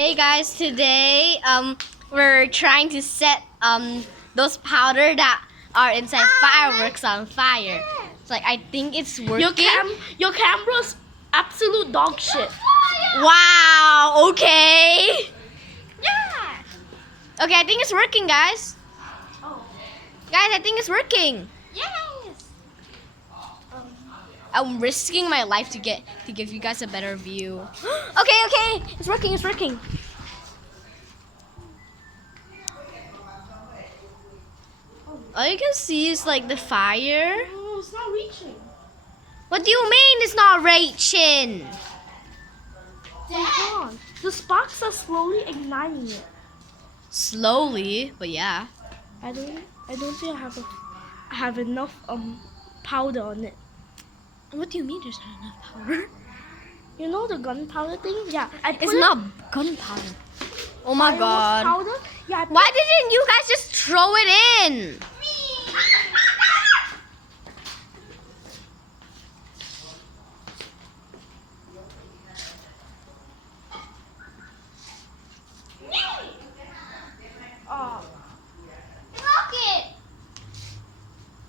Hey guys, today we're trying to set those powder that are inside fireworks on fire. It's like I think it's working. Your camera's absolute dog shit. Wow, okay. Yeah. Okay, I think it's working, guys. Oh. Guys, I think it's working. Yes. I'm risking my life to give you guys a better view. Okay, it's working. All you can see is like the fire. Oh, it's not reaching. What do you mean it's not reaching? Hold on. The sparks are slowly igniting it. Slowly, but yeah. I don't think I have enough powder on it. What do you mean there's not enough powder? You know the gunpowder thing? Yeah. It's not gunpowder. Oh my god. Powder? Yeah. Why didn't you guys just throw it in?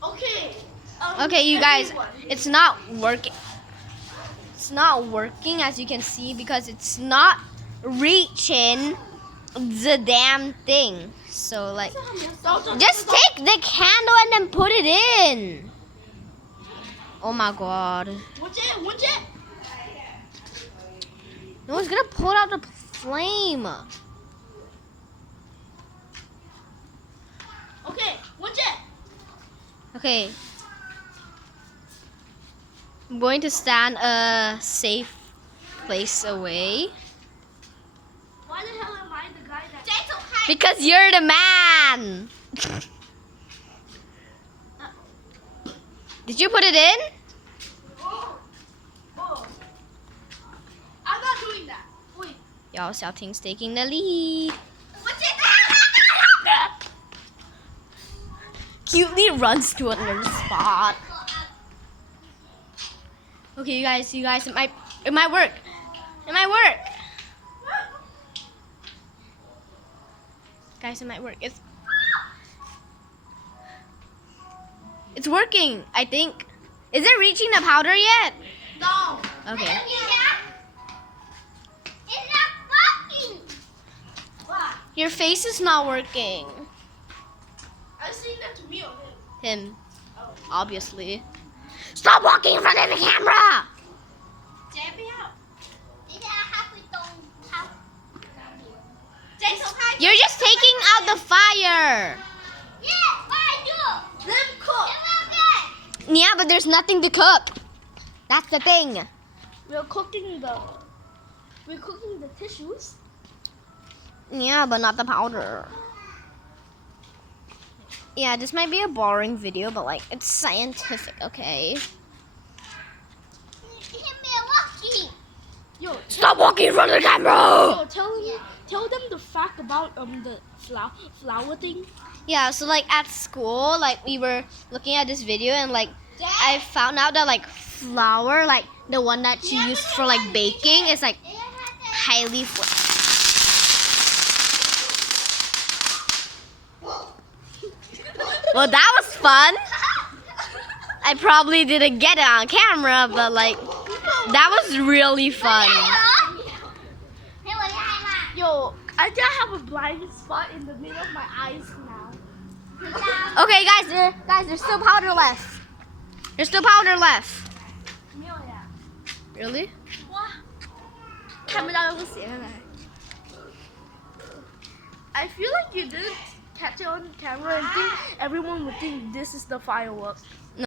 Okay. Okay, you guys, it's not working. It's not working as you can see because it's not reaching the damn thing. So like, just take the candle and then put it in. Oh my god. Watch it. No one's gonna put out the flame. Okay, watch it. Okay. I'm going to stand a safe place away. Why the hell am I the guy that... Because you're the man. Did you put it in? Oh. I'm not doing that. Wait. Y'all, Xiaoting's taking the lead. Watch it. Cutely runs to another spot. Okay, you guys, it might work. Guys, it might work. It's working, I think. Is it reaching the powder yet? No. Okay. It's not working. What? Your face is not working. I seen that to me or him. Him, obviously. Stop walking in front of the camera! You're just taking out the fire. Yeah, but there's nothing to cook. That's the thing. We're cooking the tissues. Yeah, but not the powder. Yeah, this might be a boring video, but like, it's scientific, okay? Yo, Stop walking in front of the camera! yo, tell them the fact about the flower thing. Yeah, so like at school, like we were looking at this video and like I found out that like flour, like the one that you use for like baking, is like highly Well, that was fun. I probably didn't get it on camera, but like that was really fun. Yo, I think I have a blind spot in the middle of my eyes now. Okay, guys, there's still powder left. Really? I feel like you didn't catch it on camera and think everyone would think this is the fireworks.